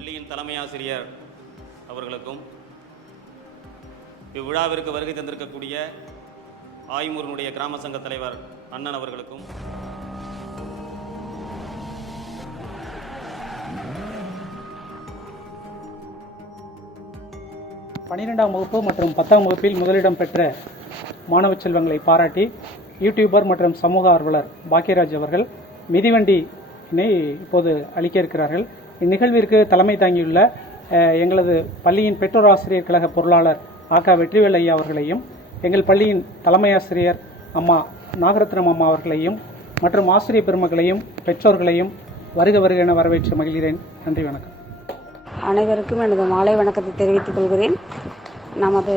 பள்ளியின் தலைமை ஆசிரியர் அவர்களுக்கும் இவ்விழாவிற்கு வருகை தந்திருக்கக்கூடிய ஆய்மூரனுடைய கிராம சங்க தலைவர் அண்ணன் அவர்களுக்கும் பன்னிரெண்டாம் வகுப்பு மற்றும் பத்தாம் வகுப்பில் முதலிடம் பெற்ற மாணவ செல்வங்களை பாராட்டி யூடியூபர் மற்றும் சமூக ஆர்வலர் பாக்கியராஜ் அவர்கள் மிதிவண்டியினை இப்போது அளிக்க இருக்கிறார்கள். இந்நிகழ்விற்கு தலைமை தாங்கியுள்ள எங்களது பள்ளியின் பெற்றோர் ஆசிரியர் கழக பொருளாளர் ஆகா வெற்றிவேல் ஐயா அவர்களையும் எங்கள் பள்ளியின் தலைமை ஆசிரியர் அம்மா நாகரத்னம் அம்மா அவர்களையும் மற்றும் ஆசிரியர் பெருமக்களையும் பெற்றோர்களையும் வருக வருக என வரவேற்று மகிழ்கிறேன். நன்றி வணக்கம். அனைவருக்கும் எனது மாலை வணக்கத்தை தெரிவித்துக் கொள்கிறேன். நமது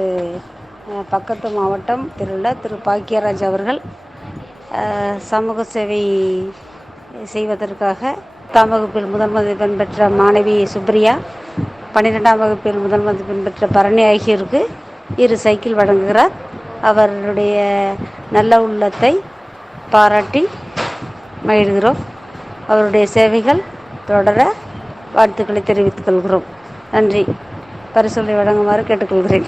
பக்கத்து மாவட்டம் திருள்ள திரு. பாக்கியராஜ் அவர்கள் சமூக சேவை செய்வதற்காக பத்தாம் வகுப்பில் முதல் மதிப்பெண் பெற்ற மாணவி சுப்ரியா பன்னிரெண்டாம் வகுப்பில் முதல் மதிப்பெண் பெற்ற பரணி ஆகியோருக்கு இரு சைக்கிள் வழங்குகிறார். அவருடைய நல்ல உள்ளத்தை பாராட்டி மகிழ்கிறோம். அவருடைய சேவைகள் தொடர வாழ்த்துக்களை தெரிவித்துக் கொள்கிறோம். நன்றி. பரிசுகளை வழங்குமாறு கேட்டுக்கொள்கிறேன்.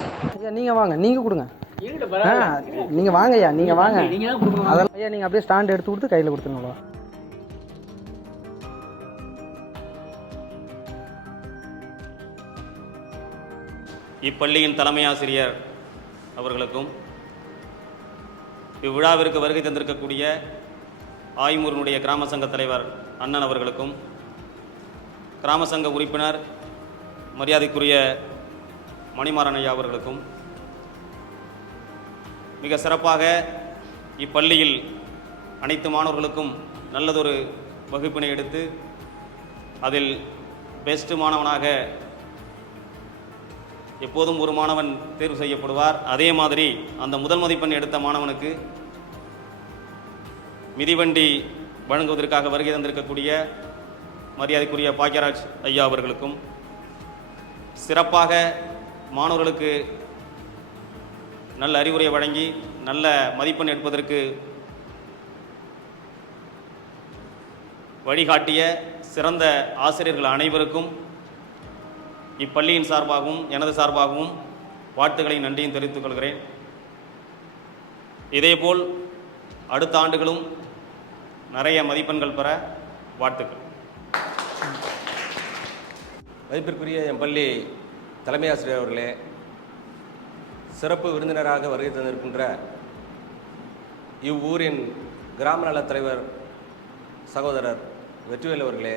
நீங்க வாங்க. நீங்க கொடுங்க. நீங்க வாங்க ஐயா நீங்க வாங்க. அதெல்லாம் ஐயா நீங்க அப்படியே ஸ்டாண்ட் எடுத்து கொடுத்து கையில கொடுத்துருங்க இப்பள்ளியின் தலைமை ஆசிரியர் அவர்களுக்கும் இவ்விழாவிற்கு வருகை தந்திருக்கக்கூடிய ஆய்மூரனுடைய கிராம சங்க தலைவர் அண்ணன் அவர்களுக்கும் கிராம சங்க உறுப்பினர் மரியாதைக்குரிய மணிமாறன் ஐயா அவர்களுக்கும் மிக சிறப்பாக இப்பள்ளியில் அனைத்து மாணவர்களுக்கும் நல்லதொரு வகுப்பினை எடுத்து அதில் பெஸ்ட் மாணவனாக எப்போதும் ஒரு மாணவன் தேர்வு செய்யப்படுவார். அதே மாதிரி அந்த முதல் மதிப்பெண் எடுத்த மாணவனுக்கு மிதிவண்டி வழங்குவதற்காக வருகை தந்திருக்கக்கூடிய மரியாதைக்குரிய பாக்கியராஜ் ஐயா அவர்களுக்கும் சிறப்பாக மாணவர்களுக்கு நல்ல அறிவுரை வழங்கி நல்ல மதிப்பெண் எடுப்பதற்கு வழிகாட்டிய சிறந்த ஆசிரியர்கள் அனைவருக்கும் இப்பள்ளியின் சார்பாகவும் எனது சார்பாகவும் வாழ்த்துக்களையும் நன்றியும் தெரிவித்துக் கொள்கிறேன். இதேபோல் அடுத்த ஆண்டுகளும் நிறைய மதிப்பெண்கள் பெற வாழ்த்துக்கள். மதிப்பிற்குரிய என் பள்ளி தலைமை ஆசிரியர் அவர்களே சிறப்பு விருந்தினராக வருகை தந்திருக்கின்ற இவ்வூரின் கிராம நலத் தலைவர் சகோதரர் வெற்றிவேல் அவர்களே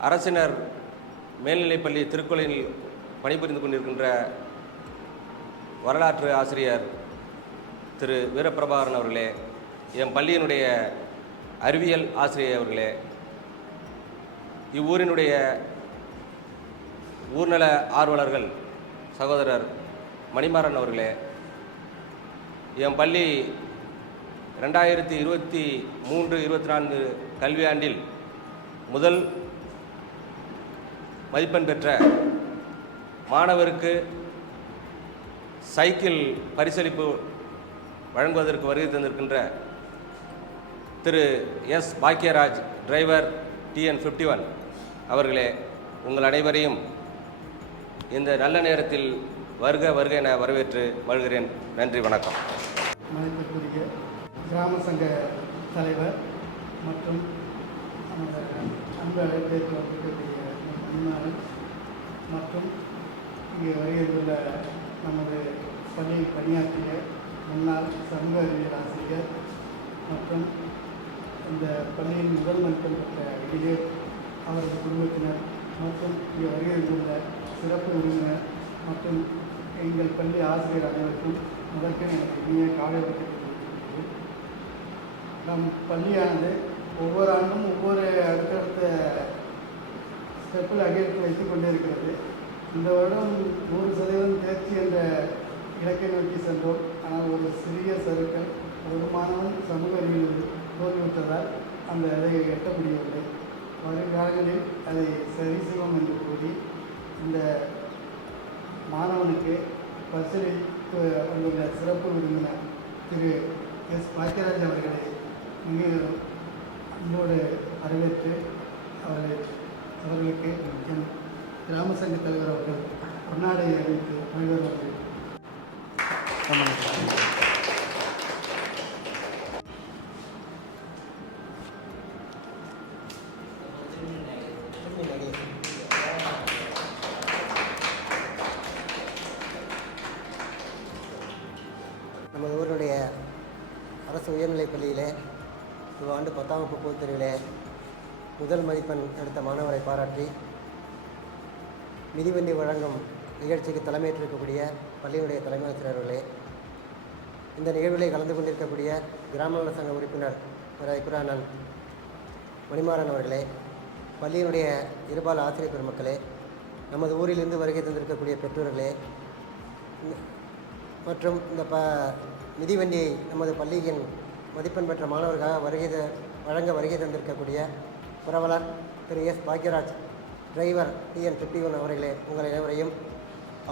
அரசினர் மேல்நிலைப்பள்ளி திருக்கோயிலில் பணிபுரிந்து கொண்டிருக்கின்ற வரலாற்று ஆசிரியர் திரு வீரபிரபாகரன் அவர்களே என் பள்ளியினுடைய அறிவியல் ஆசிரியர் அவர்களே இவ்வூரினுடைய ஊர்நல ஆர்வலர்கள் சகோதரர் மணிமாறன் அவர்களே என் பள்ளி ரெண்டாயிரத்தி இருபத்தி மூன்று இருபத்தி நான்கு கல்வியாண்டில் முதல் மதிப்பெண் பெற்ற மாணவருக்கு சைக்கிள் பரிசளிப்பு வழங்குவதற்கு வருகை தந்திருக்கின்ற திரு S. Bhagyaraj driver TN fifty one அவர்களே உங்கள் அனைவரையும் இந்த நல்ல நேரத்தில் வருக வருக என வரவேற்று வருகிறேன் நன்றி வணக்கம். மதிப்பிற்குரிய கிராம சங்க தலைவர் மற்றும் அன்பு அழைப்பேற்று வந்திருக்கக்கூடிய மற்றும் இங்கே வருகின்றுள்ள நமது பள்ளியில் பணியாற்றிய முன்னாள் சமூக அறிவியல் ஆசிரியர் மற்றும் இந்த பள்ளியின் முதல் மதிப்பெண் பெற்ற இளைஞர் அவரது குடும்பத்தினர் மற்றும் இங்கே வருகின்றுள்ள சிறப்பு விருந்தினர் மற்றும் எங்கள் பள்ளி ஆசிரியர் அனைவருக்கும் முதற்கே எனக்கு இனிய காலை வணக்கத்தை நம் பள்ளியானது ஒவ்வொரு ஆண்டும் ஒவ்வொரு அடுத்தடுத்த செப்பில் அடியெடுத்து வைத்துக் கொண்டே இருக்கிறது. இந்த வருடம் நூறு சதவீதம் தேர்ச்சி என்ற இலக்கை நோக்கி சென்றோம். ஆனால் ஒரு சிறிய சருக்கள் ஒரு மாணவன் சமூக அறிவில் தோல்விவிட்டதால் அந்த இதை எட்ட முடியவில்லை. வருங்காலங்களில் அதை சரி செய்வோம் என்று கூறி இந்த மாணவனுக்கு பரிசளிப்பு வந்துள்ள சிறப்பு விருந்தினர் திரு எஸ். பாக்கியராஜ் அவர்களை மிக அன்போடு வரவேற்று அவரை அவர்களுக்கு என் கிராம சங்க தலைவர் அவர்கள் பொன்னாடை அணிவித்து அவர்கள் நமது ஊருடைய அரசு உயர்நிலைப் பள்ளியிலே இவ்வாண்டு பத்தாம் வகுப்பு பொதுத் தேர்விலே முதல் மதிப்பெண் எடுத்த மாணவரை பாராட்டி மிதிவண்டி வழங்கும் நிகழ்ச்சிக்கு தலைமையேற்றிருக்கக்கூடிய பள்ளியினுடைய தலைமை ஆசிரியர் இந்த நிகழ்விலே கலந்து கொண்டிருக்கக்கூடிய கிராம நல சங்க உறுப்பினர் திரு. ஐக்குரானன் மணிமாறன் அவர்களே பள்ளியினுடைய இருபால் ஆசிரியர் பெருமக்களே நமது ஊரிலிருந்து வருகை தந்திருக்கக்கூடிய பெற்றோர்களே மற்றும் இந்த ப மிதிவண்டியை நமது பள்ளியின் மதிப்பெண் பெற்ற மாணவர்களாக வருகை த- வழங்க வருகை தந்திருக்கக்கூடிய புரவலர் திரு S. Bhagyaraj driver TN fifty one அவர்களே உங்கள் அனைவரையும்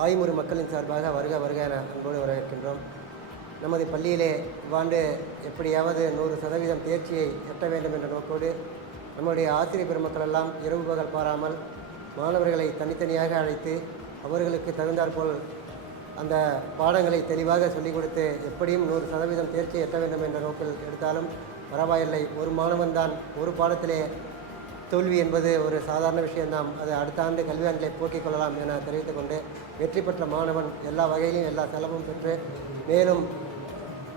ஆய்முறு மக்களின் சார்பாக வருக வருக என அன்போடு வரவேற்கின்றோம். நமது பள்ளியிலே இவ்வாண்டு எப்படியாவது நூறு சதவீதம் தேர்ச்சியை எட்ட வேண்டும் என்ற நோக்கோடு நம்முடைய ஆசிரியர் பெருமக்கள் எல்லாம் இரவு பகல் பாராமல் மாணவர்களை தனித்தனியாக அழைத்து அவர்களுக்கு தகுந்தாற்போல் அந்த பாடங்களை தெளிவாக சொல்லிக் கொடுத்து எப்படியும் நூறு சதவீதம் தேர்ச்சி எட்ட வேண்டும் என்ற நோக்கில் எடுத்தாலும் பரவாயில்லை. ஒரு மாணவன் தான் ஒரு பாடத்திலே தோல்வி என்பது ஒரு சாதாரண விஷயம்தான் அது அடுத்த ஆண்டு கல்வியாண்டிலே போக்கிக் கொள்ளலாம் என தெரிவித்துக் கொண்டு வெற்றி பெற்ற மாணவன் எல்லா வகையிலும் எல்லா செலவும் பெற்று மேலும்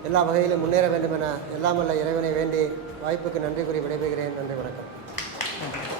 எல்லா வகையிலும் முன்னேற வேண்டும் என எல்லாமல்ல இறைவனை வேண்டி வாய்ப்புக்கு நன்றி கூறி விடைபெறுகிறேன். நன்றி வணக்கம்.